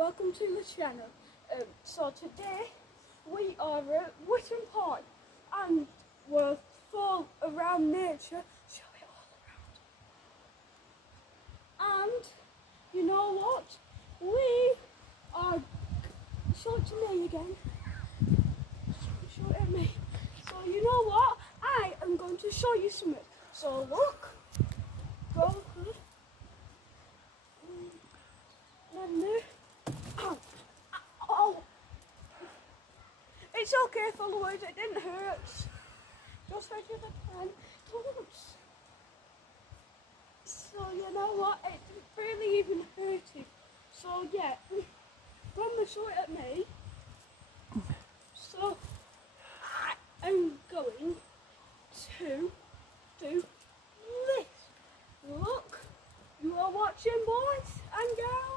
welcome to the channel. So today we are at Witton Park and we're full around nature. Show it all around. And you know what? We are, show it to me again. Show it at me. So you know what? I am going to show you something. So look, go here. Oh, it's okay, followers, it didn't hurt. Just like the pen, don't. So you know what, it didn't really even hurt it. So yeah, come and show it at me. So I am going to do this. Look, you are watching, boys and girls.